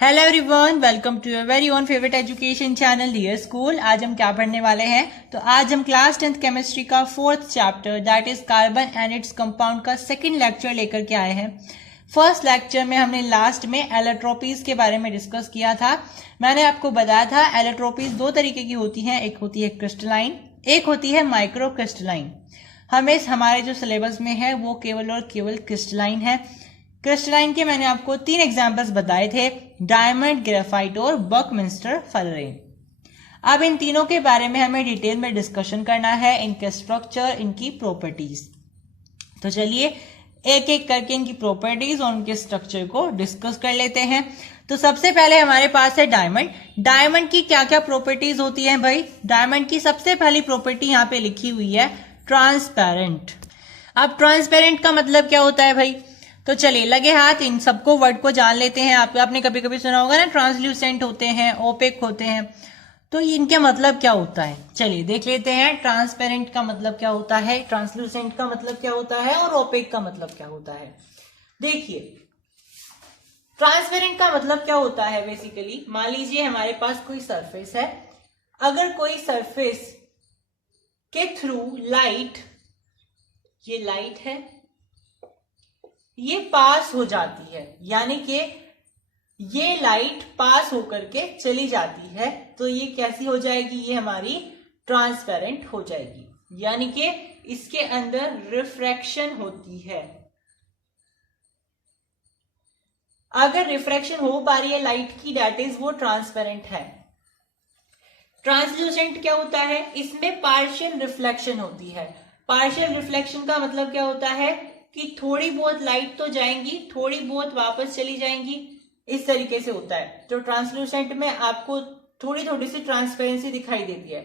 Hello everyone, welcome to your very own favourite education channel dear school. आज हम क्या पढ़ने वाले हैं? तो आज हम क्लास 10th केमिस्ट्री का 4th chapter that is carbon and its compound का सेकंड लेक्चर लेकर के आए हैं। फर्स्ट लेक्चर में हमने लास्ट में एलोट्रोपीज के बारे में डिस्कस किया था। मैंने आपको बताया था एलोट्रोपीज दो तरीके की होती हैं, एक होती है क्रिस्टलाइन, एक होती है माइक्रो क्रिस्टलाइन। हमारे जो सिलेबस में है वो केवल और केवल क्रिस्टलाइन है। क्रिस्टलाइन के मैंने आपको 3 एग्जाम्पल्स बताए थे, डायमंड, ग्रेफाइट और बकमिंस्टर फलरेन। अब इन तीनों के बारे में हमें डिटेल में डिस्कशन करना है, इनके स्ट्रक्चर, इनकी प्रॉपर्टीज। तो चलिए एक एक करके इनकी प्रॉपर्टीज और उनके स्ट्रक्चर को डिस्कस कर लेते हैं। तो सबसे पहले हमारे पास है डायमंड। डायमंड की क्या क्या प्रॉपर्टीज होती हैं भाई? डायमंड की सबसे पहली प्रॉपर्टी यहाँ पे लिखी हुई है ट्रांसपेरेंट। अब ट्रांसपेरेंट का मतलब क्या होता है भाई? तो चलिए लगे हाथ इन सबको वर्ड को जान लेते हैं। आपने कभी कभी सुना होगा ना, ट्रांसल्यूसेंट होते हैं, ओपेक होते हैं, तो इनके मतलब क्या होता है? चलिए देख लेते हैं। ट्रांसपेरेंट का मतलब क्या होता है, ट्रांसल्यूसेंट का मतलब क्या होता है और ओपेक का मतलब क्या होता है? देखिए ट्रांसपेरेंट का मतलब क्या होता है, बेसिकली मान लीजिए हमारे पास कोई सरफेस है, अगर कोई सरफेस के थ्रू लाइट, ये लाइट है, ये पास हो जाती है, यानी कि ये लाइट पास होकर के चली जाती है, तो ये कैसी हो जाएगी? ये हमारी ट्रांसपेरेंट हो जाएगी, यानी कि इसके अंदर रिफ्रैक्शन होती है। अगर रिफ्रैक्शन हो पा रही है लाइट की, दैट इज वो ट्रांसपेरेंट है। ट्रांसल्यूसेंट क्या होता है? इसमें पार्शियल रिफ्लेक्शन होती है। पार्शियल रिफ्लेक्शन का मतलब क्या होता है कि थोड़ी बहुत लाइट तो जाएंगी, थोड़ी बहुत वापस चली जाएंगी, इस तरीके से होता है। तो ट्रांसल्यूसेंट में आपको थोड़ी थोड़ी सी ट्रांसपेरेंसी दिखाई देती है।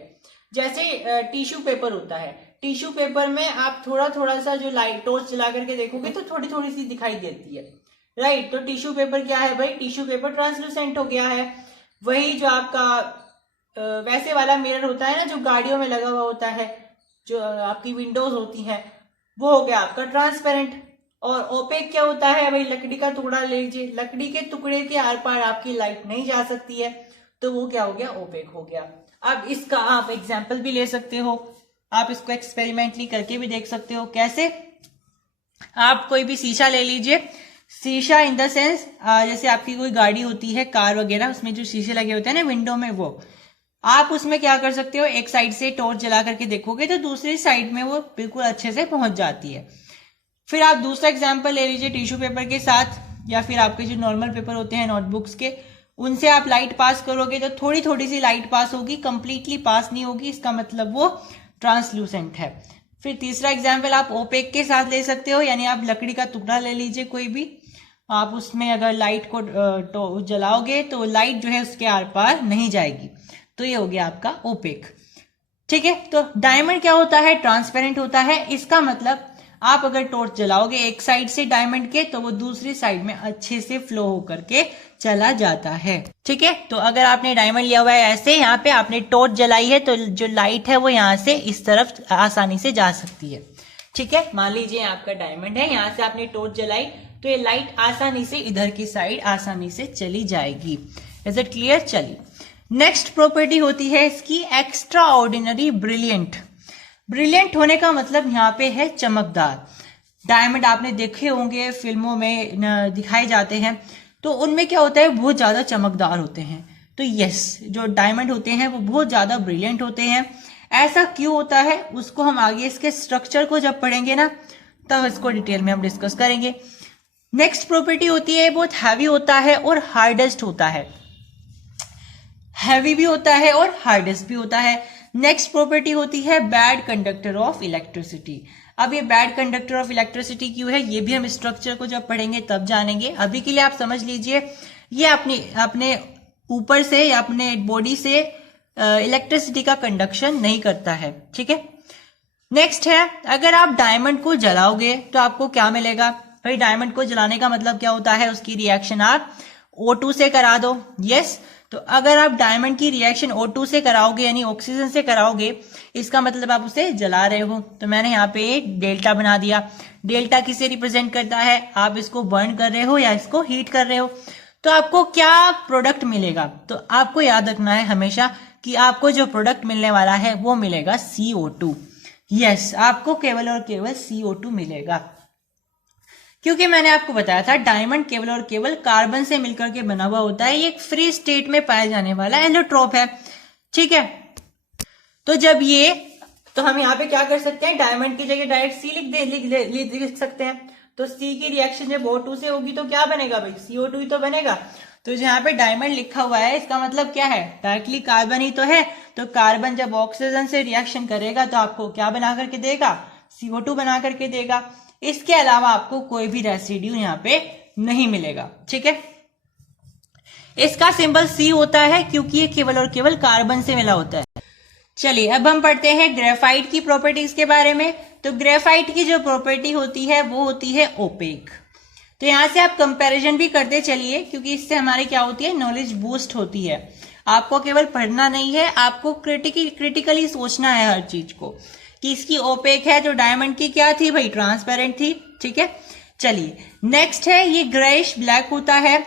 जैसे टिश्यू पेपर होता है, टिश्यू पेपर में आप थोड़ा थोड़ा सा जो लाइट टॉर्च जला करके देखोगे तो थोड़ी थोड़ी सी दिखाई देती है, राइट? तो टिश्यू पेपर क्या है भाई? टिश्यू पेपर ट्रांसल्यूसेंट हो गया है। वही जो आपका वैसे वाला मिरर होता है ना, जो गाड़ियों में लगा हुआ होता है, जो आपकी विंडोज होती हैं, वो हो गया आपका ट्रांसपेरेंट। और ओपेक क्या होता है भाई? लकड़ी का टुकड़ा ले लीजिए, लकड़ी के टुकड़े के आर पार आपकी लाइट नहीं जा सकती है, तो वो क्या हो गया? ओपेक हो गया। अब इसका आप एग्जाम्पल भी ले सकते हो, आप इसको एक्सपेरिमेंटली करके भी देख सकते हो। कैसे? आप कोई भी शीशा ले लीजिए, शीशा इन द सेंस जैसे आपकी कोई गाड़ी होती है, कार वगैरह, उसमें जो शीशे लगे होते हैं ना विंडो में, वो आप उसमें क्या कर सकते हो, एक साइड से टॉर्च जला करके देखोगे तो दूसरी साइड में वो बिल्कुल अच्छे से पहुंच जाती है। फिर आप दूसरा एग्जांपल ले लीजिए टिश्यू पेपर के साथ, या फिर आपके जो नॉर्मल पेपर होते हैं नोटबुक्स के, उनसे आप लाइट पास करोगे तो थोड़ी थोड़ी सी लाइट पास होगी, कंप्लीटली पास नहीं होगी, इसका मतलब वो ट्रांसल्यूसेंट है। फिर तीसरा एग्जाम्पल आप ओपेक के साथ ले सकते हो, यानी आप लकड़ी का टुकड़ा ले लीजिए कोई भी, आप उसमें अगर लाइट को जलाओगे तो लाइट जो है उसके आर पार नहीं जाएगी, तो ये हो गया आपका ओपेक। ठीक है, तो डायमंड क्या होता है? ट्रांसपेरेंट होता है। इसका मतलब आप अगर टॉर्च जलाओगे एक साइड से डायमंड के, तो वो दूसरी साइड में अच्छे से फ्लो होकर के चला जाता है। ठीक है, तो अगर आपने डायमंड लिया हुआ है ऐसे, यहाँ पे आपने टॉर्च जलाई है, तो जो लाइट है वो यहाँ से इस तरफ आसानी से जा सकती है। ठीक है, मान लीजिए आपका डायमंड है, यहाँ से आपने टॉर्च जलाई तो ये लाइट आसानी से इधर की साइड आसानी से चली जाएगी। Is it clear? चलिए नेक्स्ट प्रॉपर्टी होती है इसकी एक्स्ट्रा ऑर्डिनरी ब्रिलियंट। ब्रिलियंट होने का मतलब यहाँ पे है चमकदार। डायमंड आपने देखे होंगे, फिल्मों में दिखाए जाते हैं, तो उनमें क्या होता है? बहुत ज्यादा चमकदार होते हैं। तो यस, जो डायमंड होते हैं वो बहुत ज्यादा ब्रिलियंट होते हैं। ऐसा क्यों होता है उसको हम आगे इसके स्ट्रक्चर को जब पढ़ेंगे ना, तब इसको डिटेल में हम डिस्कस करेंगे। नेक्स्ट प्रॉपर्टी होती है बहुत हैवी होता है और हार्डेस्ट होता है। हैवी भी होता है और हार्डेस्ट भी होता है। नेक्स्ट प्रॉपर्टी होती है बैड कंडक्टर ऑफ इलेक्ट्रिसिटी। अब ये बैड कंडक्टर ऑफ इलेक्ट्रिसिटी क्यों है, ये भी हम स्ट्रक्चर को जब पढ़ेंगे तब जानेंगे। अभी के लिए आप समझ लीजिए, ये अपने ऊपर से या अपने बॉडी से इलेक्ट्रिसिटी का कंडक्शन नहीं करता है। ठीक है, नेक्स्ट है अगर आप डायमंड को जलाओगे तो आपको क्या मिलेगा भाई? डायमंड को जलाने का मतलब क्या होता है? उसकी रिएक्शन आप O2 से करा दो। यस, तो अगर आप डायमंड की रिएक्शन O2 से कराओगे, यानी ऑक्सीजन से कराओगे, इसका मतलब आप उसे जला रहे हो। तो मैंने यहाँ पे डेल्टा बना दिया। डेल्टा किसे रिप्रेजेंट करता है? आप इसको बर्न कर रहे हो या इसको हीट कर रहे हो। तो आपको क्या प्रोडक्ट मिलेगा? तो आपको याद रखना है हमेशा कि आपको जो प्रोडक्ट मिलने वाला है वो मिलेगा CO2। यस, आपको केवल और केवल CO2 मिलेगा, क्योंकि मैंने आपको बताया था डायमंड केवल और केवल कार्बन से मिलकर के बना हुआ होता है। ये एक फ्री स्टेट में पाया जाने वाला एलोट्रोप है, ठीक है। तो जब ये, तो हम यहाँ पे क्या कर सकते हैं, डायमंड की जगह डायरेक्ट सी लिख सकते हैं। तो सी की रिएक्शन जब O2 से होगी तो क्या बनेगा भाई, CO2 ही तो बनेगा। तो यहाँ पे डायमंड लिखा हुआ है, इसका मतलब क्या है, डायरेक्टली कार्बन ही तो है। तो कार्बन जब ऑक्सीजन से रिएक्शन करेगा तो आपको क्या बना करके देगा, CO2 बना करके देगा। इसके अलावा आपको कोई भी रेसिड्यू यहाँ पे नहीं मिलेगा, ठीक है। इसका सिंबल C होता है क्योंकि ये केवल और केवल कार्बन से मिला होता है। चलिए अब हम पढ़ते हैं ग्रेफाइट की प्रॉपर्टीज के बारे में। तो ग्रेफाइट की जो प्रॉपर्टी होती है वो होती है ओपेक। तो यहां से आप कंपैरिजन भी करते चलिए, क्योंकि इससे हमारी क्या होती है, नॉलेज बूस्ट होती है। आपको केवल पढ़ना नहीं है, आपको क्रिटिकली सोचना है हर चीज को कि इसकी ओपेक है, तो डायमंड की क्या थी भाई, ट्रांसपेरेंट थी, ठीक है। चलिए नेक्स्ट है, ये ग्रेइश ब्लैक होता है।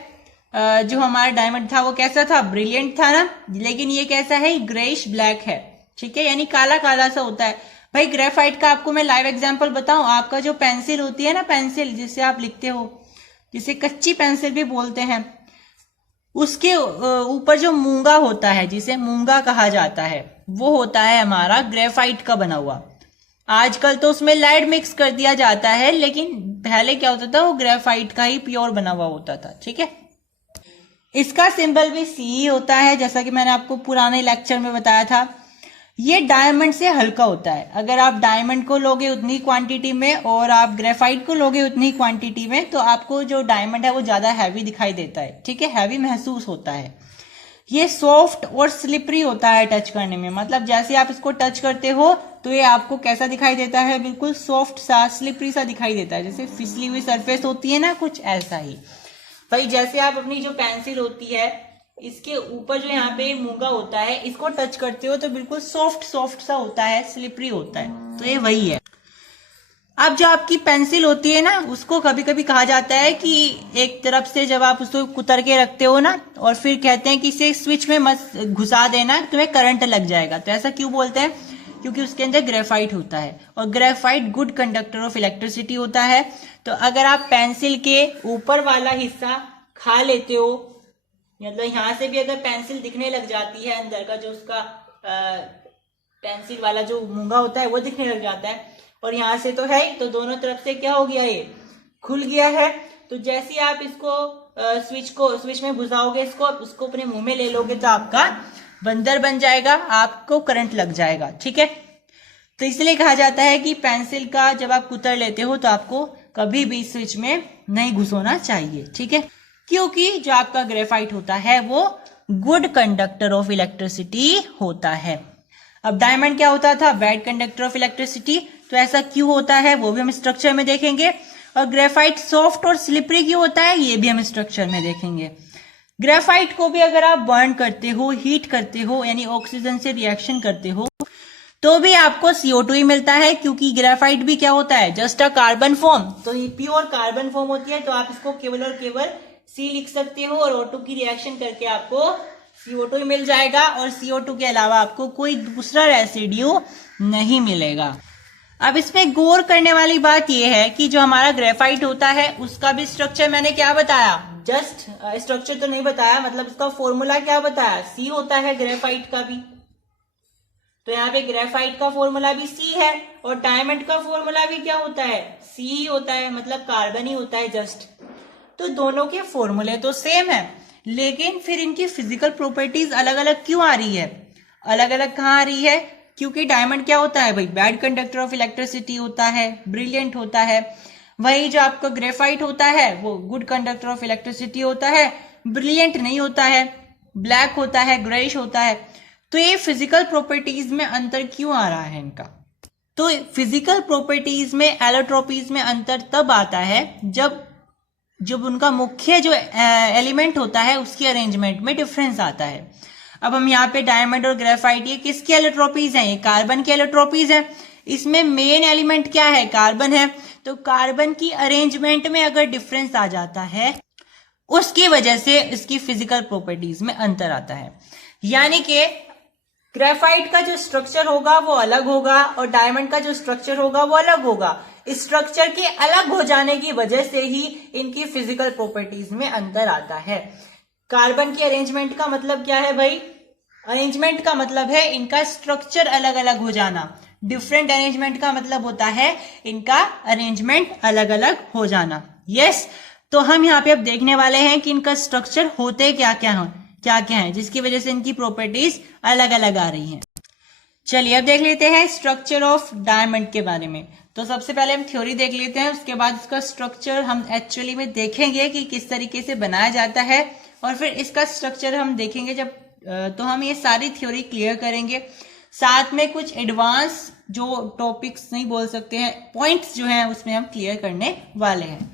जो हमारा डायमंड था वो कैसा था, ब्रिलियंट था ना, लेकिन ये कैसा है, ग्रेइश ब्लैक है, ठीक है, यानी काला काला सा होता है। भाई ग्रेफाइट का आपको मैं लाइव एग्जांपल बताऊं, आपका जो पेंसिल होती है ना, पेंसिल जिससे आप लिखते हो, जिसे कच्ची पेंसिल भी बोलते हैं, उसके ऊपर जो मूंगा होता है, जिसे मूंगा कहा जाता है, वो होता है हमारा ग्रेफाइट का बना हुआ। आजकल तो उसमें लेड मिक्स कर दिया जाता है, लेकिन पहले क्या होता था, वो ग्रेफाइट का ही प्योर बना हुआ होता था, ठीक है। इसका सिंबल भी सी होता है, जैसा कि मैंने आपको पुराने लेक्चर में बताया था। ये डायमंड से हल्का होता है। अगर आप डायमंड को लोगे उतनी क्वांटिटी में और आप ग्रेफाइट को लोगे उतनी क्वांटिटी में, तो आपको जो डायमंड है वो ज्यादा हैवी दिखाई देता है, ठीक है, हैवी महसूस होता है। ये सॉफ्ट और स्लिपरी होता है टच करने में, मतलब जैसे आप इसको टच करते हो तो ये आपको कैसा दिखाई देता है, बिल्कुल सॉफ्ट सा, स्लिपरी सा दिखाई देता है, जैसे फिसली हुई सरफेस होती है ना, कुछ ऐसा ही। भाई जैसे आप अपनी जो पेंसिल होती है, इसके ऊपर जो यहाँ पे मूंगा होता है, इसको टच करते हो तो बिल्कुल सॉफ्ट सॉफ्ट सा होता है, स्लिपरी होता है, तो ये वही है। अब जो आपकी पेंसिल होती है ना, उसको कभी कभी कहा जाता है कि एक तरफ से जब आप उसको कुतर के रखते हो ना, और फिर कहते हैं कि इसे स्विच में मत घुसा देना, तुम्हें करंट लग जाएगा। तो ऐसा क्यों बोलते हैं, क्योंकि उसके अंदर ग्रेफाइट होता है, और graphite good conductor of electricity होता है। तो अगर आप पेंसिल के ऊपर वाला हिस्सा खा लेते हो, मतलब यहाँ से भी अगर पेंसिल दिखने लग जाती है, अंदर का जो उसका पेंसिल वाला जो मूंगा होता है वो दिखने लग जाता है, और यहाँ से तो है ही, तो दोनों तरफ से क्या हो गया, ये खुल गया है। तो जैसे ही आप इसको स्विच में घुसाओगे, उसको अपने मुंह में ले लोगे, तो आपका बंदर बन जाएगा, आपको करंट लग जाएगा, ठीक है। तो इसलिए कहा जाता है कि पेंसिल का जब आप कुतर लेते हो तो आपको कभी भी स्विच में नहीं घुसोना चाहिए, ठीक है, क्योंकि जो आपका ग्रेफाइट होता है वो गुड कंडक्टर ऑफ इलेक्ट्रिसिटी होता है। अब डायमंड क्या होता था, बैड कंडक्टर ऑफ इलेक्ट्रिसिटी। तो ऐसा क्यों होता है वो भी हम स्ट्रक्चर में देखेंगे। और ग्रेफाइट सॉफ्ट और स्लिपरी क्यों होता है ये भी हम स्ट्रक्चर में देखेंगे। ग्रेफाइट को भी अगर आप बर्न करते हो, हीट करते हो, यानी ऑक्सीजन से रिएक्शन करते हो, तो भी आपको CO2 ही मिलता है, क्योंकि ग्रेफाइट भी क्या होता है, जस्ट अ कार्बन फॉर्म। तो ये प्योर कार्बन फॉर्म होती है, तो आप इसको केवल और केवल C लिख सकते हो, और O2 की रिएक्शन करके आपको CO2 ही मिल जाएगा, और CO2 के अलावा आपको कोई दूसरा रेसिड्यू नहीं मिलेगा। अब इसमें गौर करने वाली बात यह है कि जो हमारा ग्रेफाइट होता है उसका भी स्ट्रक्चर मैंने क्या बताया, जस्ट स्ट्रक्चर तो नहीं बताया, मतलब उसका फॉर्मूला क्या बताया, C होता है ग्रेफाइट का भी। तो यहाँ पे ग्रेफाइट का फॉर्मूला भी C है, और डायमंड का फॉर्मूला भी क्या होता है, C ही होता है, मतलब कार्बन ही होता है जस्ट। तो दोनों के फॉर्मूले तो सेम है, लेकिन फिर इनकी फिजिकल प्रॉपर्टीज अलग अलग क्यों आ रही है, अलग अलग कहाँ आ रही है, क्योंकि डायमंड क्या होता है भाई, बैड कंडक्टर ऑफ इलेक्ट्रिसिटी होता है, ब्रिलियंट होता है। वही जो आपका ग्रेफाइट होता है वो गुड कंडक्टर ऑफ इलेक्ट्रिसिटी होता है, ब्रिलियंट नहीं होता है, ब्लैक होता है, ग्रेइश होता है। तो ये फिजिकल प्रॉपर्टीज में अंतर क्यों आ रहा है इनका, तो फिजिकल प्रॉपर्टीज में एलोट्रोपीज में अंतर तब आता है जब उनका मुख्य जो एलिमेंट होता है उसकी अरेंजमेंट में डिफरेंस आता है। अब हम यहाँ पे डायमंड और ग्रेफाइट, ये किसके एलोट्रोपीज हैं, ये कार्बन के एलोट्रोपीज हैं। इसमें मेन एलिमेंट क्या है, कार्बन है। तो कार्बन की अरेंजमेंट में अगर डिफरेंस आ जाता है उसकी वजह से इसकी फिजिकल प्रॉपर्टीज में अंतर आता है। यानी कि ग्रेफाइट का जो स्ट्रक्चर होगा वो अलग होगा और डायमंड का जो स्ट्रक्चर होगा वो अलग होगा। स्ट्रक्चर के अलग हो जाने की वजह से ही इनकी फिजिकल प्रॉपर्टीज में अंतर आता है। कार्बन की अरेंजमेंट का मतलब क्या है भाई? अरेंजमेंट का मतलब है इनका स्ट्रक्चर अलग अलग हो जाना। डिफरेंट अरेंजमेंट का मतलब होता है इनका अरेंजमेंट अलग अलग हो जाना। यस, तो हम यहाँ पे अब देखने वाले हैं कि इनका स्ट्रक्चर होते क्या क्या है जिसकी वजह से इनकी प्रॉपर्टीज अलग अलग आ रही हैं। चलिए अब देख लेते हैं स्ट्रक्चर ऑफ डायमंड के बारे में। तो सबसे पहले हम थ्योरी देख लेते हैं, उसके बाद इसका स्ट्रक्चर हम एक्चुअली में देखेंगे कि किस तरीके से बनाया जाता है, और फिर इसका स्ट्रक्चर हम देखेंगे जब तो हम ये सारी थ्योरी क्लियर करेंगे। साथ में कुछ एडवांस जो टॉपिक्स नहीं बोल सकते हैं, पॉइंट्स जो हैं उसमें हम क्लियर करने वाले हैं।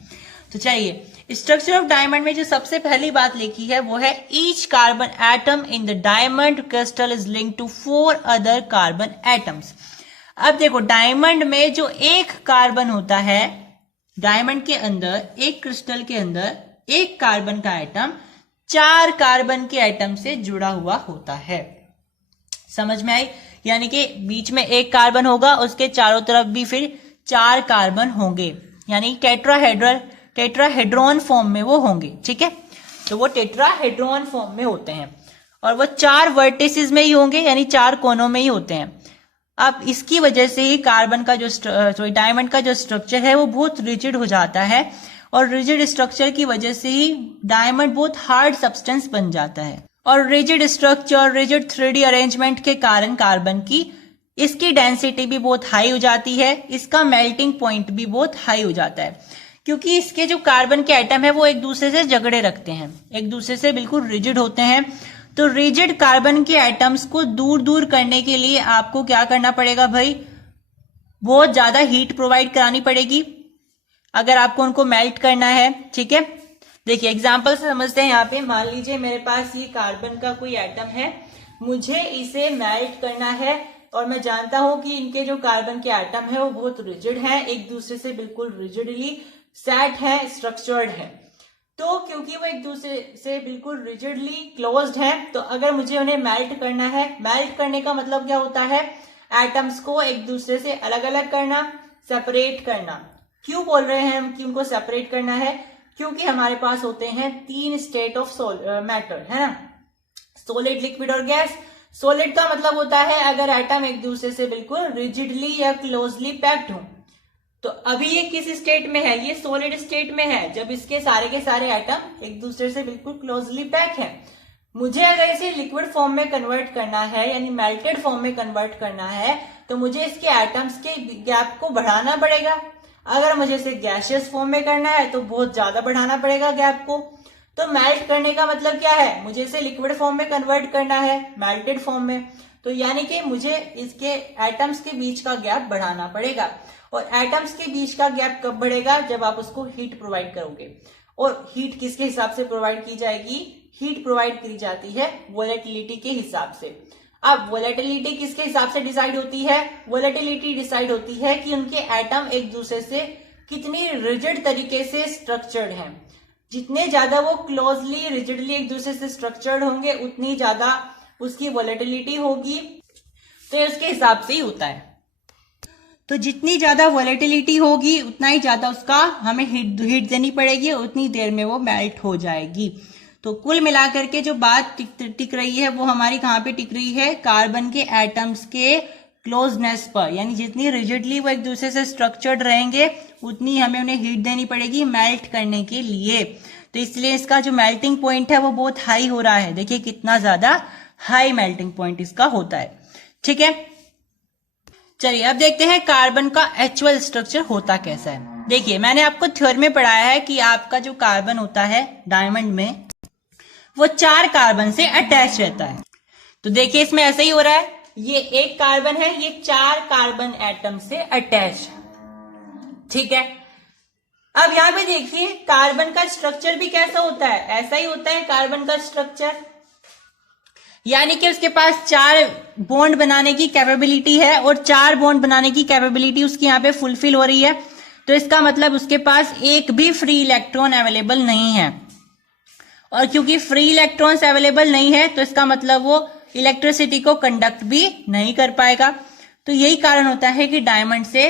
तो चलिए, स्ट्रक्चर ऑफ डायमंड में जो सबसे पहली बात लिखी है वो है each carbon atom in the diamond crystal is linked to 4 other carbon atoms. अब देखो, डायमंड में जो एक कार्बन होता है, डायमंड के अंदर एक क्रिस्टल के अंदर एक कार्बन का एटम 4 कार्बन के एटम से जुड़ा हुआ होता है। समझ में आई? यानी कि बीच में एक कार्बन होगा, उसके चारों तरफ भी फिर 4 कार्बन होंगे, यानी टेट्राहेड्रॉन फॉर्म में वो होंगे। ठीक है, तो वो टेट्राहेड्रॉन फॉर्म में होते हैं और वो 4 वर्टिसेस में ही होंगे, यानी 4 कोनों में ही होते हैं। अब इसकी वजह से ही कार्बन का जो डायमंड का जो स्ट्रक्चर है वो बहुत रिजिड हो जाता है, और रिजिड स्ट्रक्चर की वजह से ही डायमंड बहुत हार्ड सब्सटेंस बन जाता है। और rigid structure, rigid 3D arrangement के कारण कार्बन की इसकी डेंसिटी भी बहुत हाई हो जाती है, इसका मेल्टिंग पॉइंट भी बहुत हाई हो जाता है, क्योंकि इसके जो कार्बन के एटम है वो एक दूसरे से जकड़े रखते हैं, एक दूसरे से बिल्कुल रिजिड होते हैं। तो रिजिड कार्बन के एटम्स को दूर दूर करने के लिए आपको क्या करना पड़ेगा भाई? बहुत ज्यादा हीट प्रोवाइड करानी पड़ेगी अगर आपको उनको मेल्ट करना है। ठीक है, देखिए एग्जांपल से समझते हैं। यहाँ पे मान लीजिए मेरे पास ये कार्बन का कोई एटम है, मुझे इसे मेल्ट करना है, और मैं जानता हूं कि इनके जो कार्बन के एटम है वो बहुत रिजिड हैं, एक दूसरे से बिल्कुल रिजिडली सेट है, स्ट्रक्चर्ड है। तो क्योंकि वो एक दूसरे से बिल्कुल रिजिडली क्लोज्ड है, तो अगर मुझे उन्हें मेल्ट करना है, मेल्ट करने का मतलब क्या होता है? एटम्स को एक दूसरे से अलग अलग करना, सेपरेट करना। क्यों बोल रहे हैं हम कि उनको सेपरेट करना है? क्योंकि हमारे पास होते हैं 3 स्टेट ऑफ मैटर, है ना, सॉलिड, लिक्विड और गैस। सॉलिड का मतलब होता है अगर एटम एक दूसरे से बिल्कुल रिजिडली या क्लोजली पैक्ड हो। तो अभी ये किस स्टेट में है? ये सॉलिड स्टेट में है, जब इसके सारे के सारे एटम एक दूसरे से बिल्कुल क्लोजली पैक है। मुझे अगर इसे लिक्विड फॉर्म में कन्वर्ट करना है, यानी मेल्टेड फॉर्म में कन्वर्ट करना है, तो मुझे इसके एटम्स के गैप को बढ़ाना पड़ेगा। अगर मुझे इसे गैसियस फॉर्म में करना है तो बहुत ज्यादा बढ़ाना पड़ेगा गैप को। तो मेल्ट करने का मतलब क्या है? मुझे इसे लिक्विड फॉर्म में कन्वर्ट करना है, मेल्टेड फॉर्म में, तो यानी कि मुझे इसके एटम्स के बीच का गैप बढ़ाना पड़ेगा। और एटम्स के बीच का गैप कब बढ़ेगा? जब आप उसको हीट प्रोवाइड करोगे। और हीट किसके हिसाब से प्रोवाइड की जाएगी? हीट प्रोवाइड की जाती है वोलेटिलिटी के हिसाब से। अब वोलेटिलिटी किसके हिसाब से डिसाइड होती है? वोलेटिलिटी डिसाइड होती है कि उनके एटम एक दूसरे से कितनी रिजिड तरीके से स्ट्रक्चर्ड हैं। जितने ज्यादा वो क्लोजली, रिजिडली एक दूसरे से स्ट्रक्चर्ड होंगे, उतनी ज्यादा उसकी वोलेटिलिटी होगी। तो उसके हिसाब से ही होता है। तो जितनी ज्यादा वोलेटिलिटी होगी उतना ही ज्यादा उसका हमें हीट देनी पड़ेगी, उतनी देर में वो मेल्ट हो जाएगी। तो कुल मिलाकर के जो बात टिक रही है वो हमारी कहाँ पे टिक रही है? कार्बन के एटम्स के क्लोजनेस पर, यानी जितनी रिजिडली वो एक दूसरे से स्ट्रक्चर्ड रहेंगे उतनी हमें उन्हें हीट देनी पड़ेगी मेल्ट करने के लिए। तो इसलिए इसका जो मेल्टिंग पॉइंट है वो बहुत हाई हो रहा है। देखिए कितना ज्यादा हाई मेल्टिंग पॉइंट इसका होता है। ठीक है, चलिए अब देखते हैं कार्बन का एक्चुअल स्ट्रक्चर होता कैसा है। देखिए मैंने आपको थ्योरी में पढ़ाया है कि आपका जो कार्बन होता है डायमंड में, वो 4 कार्बन से अटैच रहता है। तो देखिए इसमें ऐसा ही हो रहा है, ये एक कार्बन है, ये 4 कार्बन एटम से अटैच है। ठीक है, अब यहां पे देखिए कार्बन का स्ट्रक्चर भी कैसा होता है? ऐसा ही होता है कार्बन का स्ट्रक्चर, यानी कि उसके पास 4 बॉन्ड बनाने की कैपेबिलिटी है, और 4 बॉन्ड बनाने की कैपेबिलिटी उसकी यहाँ पे फुलफिल हो रही है। तो इसका मतलब उसके पास एक भी फ्री इलेक्ट्रॉन अवेलेबल नहीं है। और क्योंकि फ्री इलेक्ट्रॉन्स अवेलेबल नहीं है तो इसका मतलब वो इलेक्ट्रिसिटी को कंडक्ट भी नहीं कर पाएगा। तो यही कारण होता है कि डायमंड से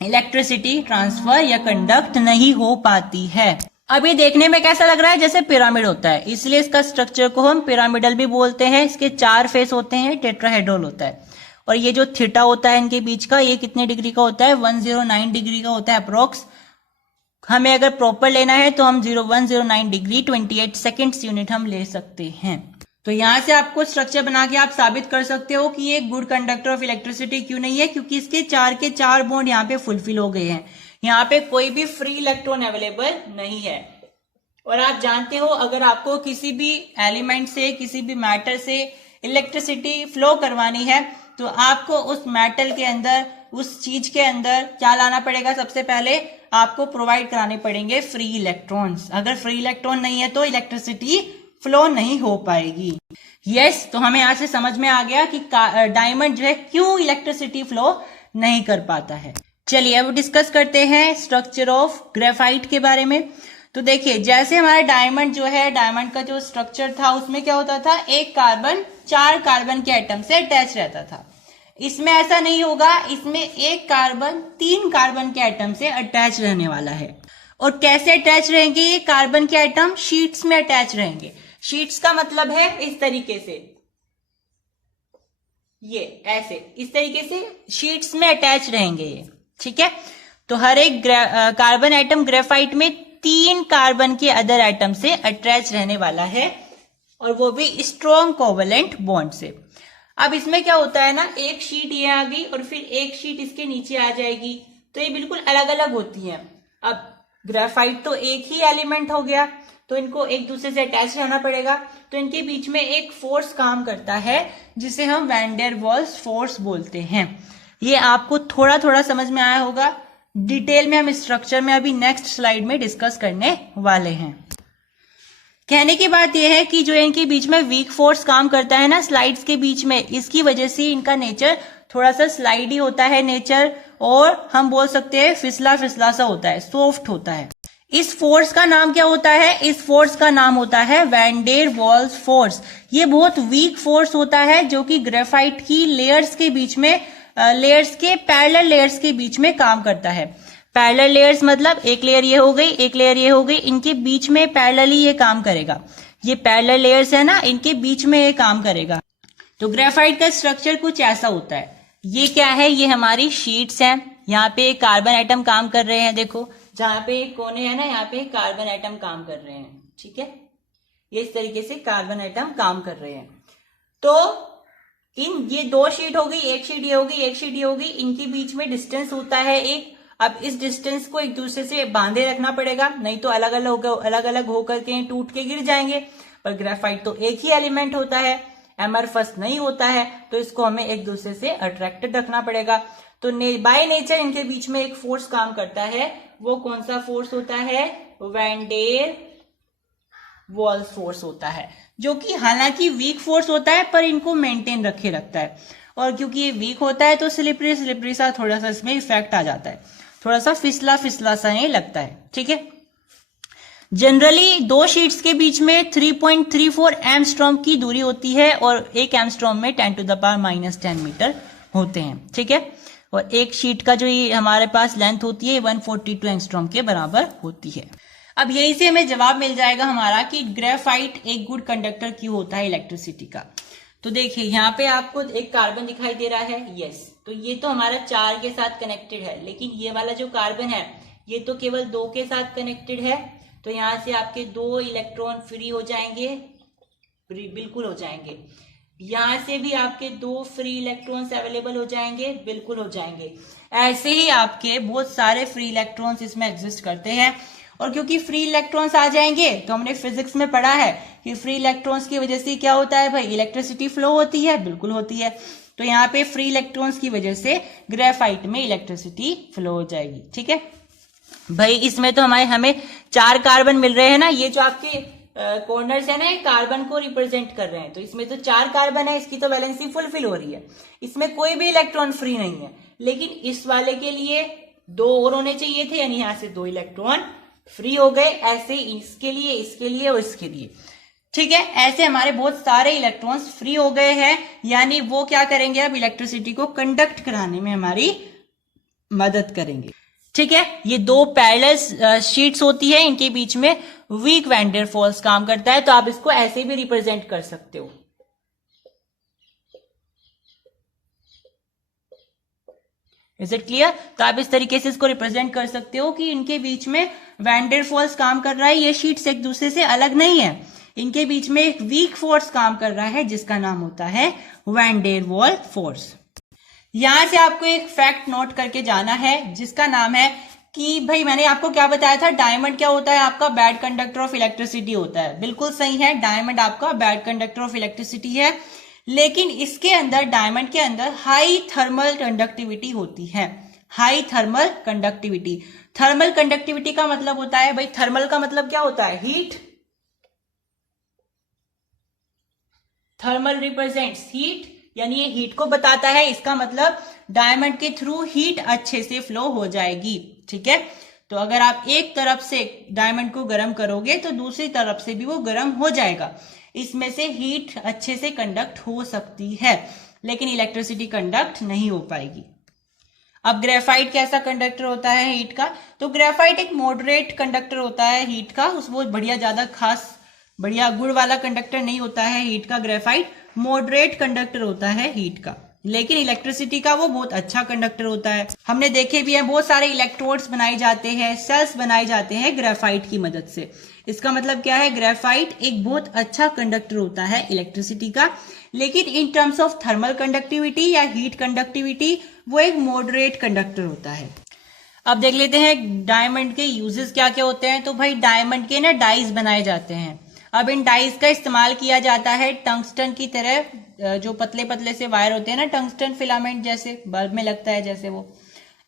इलेक्ट्रिसिटी ट्रांसफर या कंडक्ट नहीं हो पाती है। अब ये देखने में कैसा लग रहा है, जैसे पिरामिड होता है, इसलिए इसका स्ट्रक्चर को हम पिरामिडल भी बोलते हैं। इसके 4 फेस होते हैं, टेट्राहेड्रल होता है। और ये जो थीटा होता है इनके बीच का, ये कितने डिग्री का होता है, 109 डिग्री का होता है अप्रोक्स। हमें अगर प्रॉपर लेना है तो हम 109 डिग्री 28 सेकेंड्स यूनिट हम ले सकते हैं। तो यहां से आपको स्ट्रक्चर बना के आप साबित कर सकते हो कि ये गुड कंडक्टर ऑफ इलेक्ट्रिसिटी क्यों नहीं है, क्योंकि इसके 4 के 4 बॉन्ड यहाँ पे फुलफिल हो गए हैं। यहाँ पे कोई भी फ्री इलेक्ट्रॉन अवेलेबल नहीं है। और आप जानते हो अगर आपको किसी भी एलिमेंट से, किसी भी मैटर से इलेक्ट्रिसिटी फ्लो करवानी है तो आपको उस मेटल के अंदर, उस चीज के अंदर क्या लाना पड़ेगा, सबसे पहले आपको प्रोवाइड कराने पड़ेंगे फ्री इलेक्ट्रॉन्स। अगर फ्री इलेक्ट्रॉन नहीं है तो इलेक्ट्रिसिटी फ्लो नहीं हो पाएगी। यस, तो हमें यहां से समझ में आ गया कि डायमंड जो है क्यों इलेक्ट्रिसिटी फ्लो नहीं कर पाता है। चलिए अब डिस्कस करते हैं स्ट्रक्चर ऑफ ग्रेफाइट के बारे में। तो देखिए जैसे हमारा डायमंड जो है, डायमंड का जो स्ट्रक्चर था उसमें क्या होता था, एक कार्बन 4 कार्बन के एटम से अटैच रहता था। इसमें ऐसा नहीं होगा, इसमें एक कार्बन 3 कार्बन के एटम से अटैच रहने वाला है। और कैसे अटैच रहेंगे ये कार्बन के एटम, शीट्स में अटैच रहेंगे। शीट्स का मतलब है इस तरीके से, ये ऐसे, इस तरीके से शीट्स में अटैच रहेंगे ये, ठीक है। तो हर एक कार्बन एटम ग्रेफाइट में 3 कार्बन के अदर एटम से अटैच रहने वाला है, और वो भी स्ट्रॉन्ग कोवेलेंट बॉन्ड से। अब इसमें क्या होता है ना, एक शीट ये आ गई और फिर एक शीट इसके नीचे आ जाएगी, तो ये बिल्कुल अलग अलग होती हैं। अब ग्रेफाइट तो एक ही एलिमेंट हो गया, तो इनको एक दूसरे से अटैच रहना पड़ेगा। तो इनके बीच में एक फोर्स काम करता है जिसे हम वैन डेर वाल्स फोर्स बोलते हैं। ये आपको थोड़ा थोड़ा समझ में आया होगा, डिटेल में हम स्ट्रक्चर में अभी नेक्स्ट स्लाइड में डिस्कस करने वाले हैं। कहने की बात यह है कि जो इनके बीच में वीक फोर्स काम करता है ना स्लाइड्स के बीच में, इसकी वजह से इनका नेचर थोड़ा सा स्लाइडी होता है नेचर, और हम बोल सकते हैं फिसला फिसला सा होता है, सॉफ्ट होता है। इस फोर्स का नाम क्या होता है, इस फोर्स का नाम होता है वैन डेर वाल्स फोर्स। ये बहुत वीक फोर्स होता है जो कि ग्रेफाइट की लेयर्स के बीच में, लेयर्स के पैरेलल लेयर्स के बीच में काम करता है। पैरेलल लेयर्स मतलब एक लेयर ये हो गई, एक लेयर ये हो गई, इनके बीच में पैरेलली ये काम करेगा। ये पैरेलल लेयर्स है ना, इनके बीच में ये काम करेगा। तो ग्रेफाइट का स्ट्रक्चर कुछ ऐसा होता है। ये क्या है, ये हमारी शीट्स हैं। यहाँ पे कार्बन एटम काम कर रहे हैं, देखो जहां पे कोने है ना, यहाँ पे कार्बन एटम काम कर रहे हैं, ठीक है। ये इस तरीके से कार्बन एटम काम कर रहे हैं। तो ये 2 शीट हो गई, एक शीट ये होगी, एक शीट ये होगी, इनके बीच में डिस्टेंस होता है एक। अब इस डिस्टेंस को एक दूसरे से बांधे रखना पड़ेगा, नहीं तो अलग अलग होकर के टूट के गिर जाएंगे। पर ग्रेफाइट तो एक ही एलिमेंट होता है, एमरफस नहीं होता है, तो इसको हमें एक दूसरे से अट्रैक्टेड रखना पड़ेगा। तो बाय नेचर इनके बीच में एक फोर्स काम करता है। वो कौन सा फोर्स होता है, वैन डेर वाल्स फोर्स होता है, जो कि हालांकि वीक फोर्स होता है पर इनको मेंटेन रखे रखता है। और क्योंकि ये वीक होता है तो स्लिपरी सा थोड़ा सा इसमें इफेक्ट आ जाता है, थोड़ा सा फिसला फिसला सा ये लगता है, ठीक है। जनरली 2 शीट्स के बीच में 3.34 एंगस्ट्रॉम की दूरी होती है, और एक एंगस्ट्रॉम में 10⁻⁻10 मीटर होते हैं, ठीक है। और एक शीट का जो ये हमारे पास लेंथ होती है 142 एंगस्ट्रॉम के बराबर होती है। अब यही से हमें जवाब मिल जाएगा हमारा कि ग्रेफाइट एक गुड कंडक्टर क्यों होता है इलेक्ट्रिसिटी का। तो देखिए यहाँ पे आपको एक कार्बन दिखाई दे रहा है, यस, तो ये तो हमारा 4 के साथ कनेक्टेड है, लेकिन ये वाला जो कार्बन है ये तो केवल 2 के साथ कनेक्टेड है। तो यहाँ से आपके 2 इलेक्ट्रॉन फ्री हो जाएंगे, बिल्कुल हो जाएंगे। यहाँ से भी आपके 2 फ्री इलेक्ट्रॉन्स अवेलेबल हो जाएंगे, बिल्कुल हो जाएंगे। ऐसे ही आपके बहुत सारे फ्री इलेक्ट्रॉन्स इसमें एग्जिस्ट करते हैं। और क्योंकि फ्री इलेक्ट्रॉन्स आ जाएंगे तो हमने फिजिक्स में पढ़ा है कि फ्री इलेक्ट्रॉन्स की वजह से क्या होता है भाई, इलेक्ट्रिसिटी फ्लो होती है, बिल्कुल होती है। तो यहाँ पे फ्री इलेक्ट्रॉन्स की वजह से ग्रेफाइट में इलेक्ट्रिसिटी फ्लो हो जाएगी, ठीक है भाई। इसमें तो हमें 4 कार्बन मिल रहे हैं ना, ये जो आपके कॉर्नर्स है ना, ये कार्बन को रिप्रेजेंट कर रहे हैं। तो इसमें तो 4 कार्बन है, इसकी तो वैलेंसी फुलफिल हो रही है, इसमें कोई भी इलेक्ट्रॉन फ्री नहीं है। लेकिन इस वाले के लिए 2 और होने चाहिए थे, यानी यहाँ से 2 इलेक्ट्रॉन फ्री हो गए, ऐसे इसके लिए और इसके लिए। ठीक है, ऐसे हमारे बहुत सारे इलेक्ट्रॉन्स फ्री हो गए हैं, यानी वो क्या करेंगे, अब इलेक्ट्रिसिटी को कंडक्ट कराने में हमारी मदद करेंगे। ठीक है, ये दो पैरेलल शीट्स होती है, इनके बीच में वीक वैन डेर वाल्स काम करता है, तो आप इसको ऐसे भी रिप्रेजेंट कर सकते हो। Is it clear? तो आप इस तरीके से इसको रिप्रेजेंट कर सकते हो कि इनके बीच में वैन डेर वाल्स काम कर रहा है, ये शीट्स एक दूसरे से अलग नहीं है, इनके बीच में एक वीक फोर्स काम कर रहा है जिसका नाम होता है वैन डेर वाल फोर्स। यहां से आपको एक फैक्ट नोट करके जाना है जिसका नाम है कि भाई मैंने आपको क्या बताया था, डायमंड क्या होता है, आपका बैड कंडक्टर ऑफ इलेक्ट्रिसिटी होता है। बिल्कुल सही है, डायमंड आपका बैड कंडक्टर ऑफ इलेक्ट्रिसिटी है, लेकिन इसके अंदर, डायमंड के अंदर हाई थर्मल कंडक्टिविटी होती है। High thermal conductivity, thermal conductivity का मतलब होता है भाई, थर्मल का मतलब क्या होता है, हीट। थर्मल रिप्रेजेंट्स हीट, यानी ये हीट को बताता है, इसका मतलब डायमंड के थ्रू हीट अच्छे से फ्लो हो जाएगी। ठीक है, तो अगर आप एक तरफ से डायमंड को गर्म करोगे तो दूसरी तरफ से भी वो गर्म हो जाएगा, इसमें से हीट अच्छे से कंडक्ट हो सकती है, लेकिन इलेक्ट्रिसिटी कंडक्ट नहीं हो पाएगी। अब ग्रेफाइट कैसा कंडक्टर होता है हीट का, तो ग्रेफाइट एक मॉडरेट कंडक्टर होता है हीट का, उस बहुत बढ़िया ज्यादा खास बढ़िया गुड़ वाला कंडक्टर नहीं होता है हीट का। ग्रेफाइट मॉडरेट कंडक्टर होता है हीट का, लेकिन इलेक्ट्रिसिटी का वो बहुत अच्छा कंडक्टर होता है। हमने देखे भी है, बहुत सारे इलेक्ट्रोड्स बनाए जाते हैं, सेल्स बनाए जाते हैं ग्रेफाइट की मदद से। इसका मतलब क्या है, ग्रेफाइट एक बहुत अच्छा कंडक्टर होता है इलेक्ट्रिसिटी का, लेकिन in terms of thermal conductivity या हीट कंडक्टिविटी वो एक मॉडरेट कंडक्टर होता है। अब देख लेते हैं डायमंड के यूजेस क्या क्या होते हैं। तो भाई डायमंड के ना डाइज बनाए जाते हैं। अब इन डाइज का इस्तेमाल किया जाता है टंगस्टन की तरह, जो पतले पतले से वायर होते हैं ना, टंगस्टन फिलामेंट जैसे बल्ब में लगता है, जैसे वो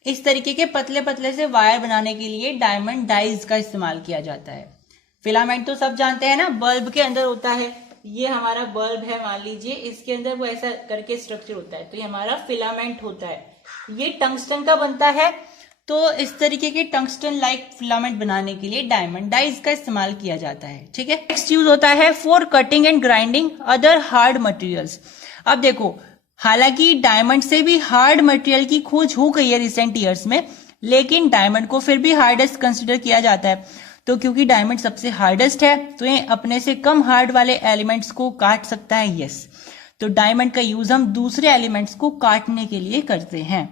इस तरीके के पतले पतले से वायर बनाने के लिए डायमंड डाइज का इस्तेमाल किया जाता है। फिलामेंट तो सब जानते हैं ना, बल्ब के अंदर होता है, ये हमारा बल्ब है मान लीजिए, इसके अंदर वो ऐसा करके स्ट्रक्चर होता है, तो ये हमारा फिलामेंट होता है, ये टंगस्टन का बनता है। तो इस तरीके के टंगस्टन लाइक फिलामेंट बनाने के लिए डायमंड डाइज का इस्तेमाल किया जाता है। ठीक है, नेक्स्ट यूज होता है for cutting and grinding other hard materials. अब देखो, हालांकि डायमंड से भी हार्ड मटेरियल की खोज हो गई है रिसेंट ईयर्स में, लेकिन डायमंड को फिर भी हार्डेस्ट कंसिडर किया जाता है। तो क्योंकि डायमंड सबसे हार्डेस्ट है, तो ये अपने से कम हार्ड वाले एलिमेंट्स को काट सकता है। यस, तो डायमंड का यूज हम दूसरे एलिमेंट्स को काटने के लिए करते हैं।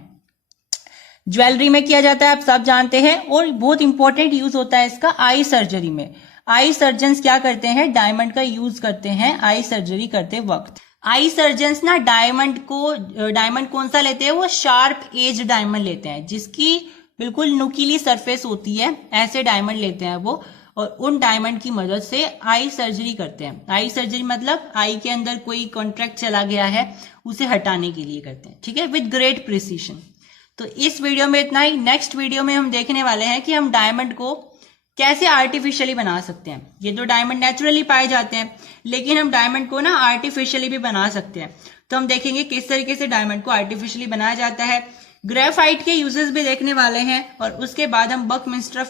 ज्वेलरी में किया जाता है, आप सब जानते हैं, और बहुत इंपॉर्टेंट यूज होता है इसका आई सर्जरी में। आई सर्जन्स क्या करते हैं, डायमंड का यूज करते हैं आई सर्जरी करते वक्त। आई सर्जन्स ना डायमंड कौन सा लेते हैं, वो शार्प एज डायमंड लेते हैं, जिसकी बिल्कुल नुकीली सरफेस होती है, ऐसे डायमंड लेते हैं वो, और उन डायमंड की मदद से आई सर्जरी करते हैं। आई सर्जरी मतलब आई के अंदर कोई कॉन्ट्रैक्ट चला गया है, उसे हटाने के लिए करते हैं। ठीक है, विद ग्रेट प्रिसीशन। तो इस वीडियो में इतना ही। नेक्स्ट वीडियो में हम देखने वाले हैं कि हम डायमंड को कैसे आर्टिफिशियली बना सकते हैं। ये तो डायमंड नेचुरली पाए जाते हैं, लेकिन हम डायमंड को ना आर्टिफिशियली भी बना सकते हैं। तो हम देखेंगे किस तरीके से डायमंड को आर्टिफिशियली बनाया जाता है। ग्रेफाइट के यूजेस भी देखने वाले हैं, और उसके बाद हम बकमिंस्टर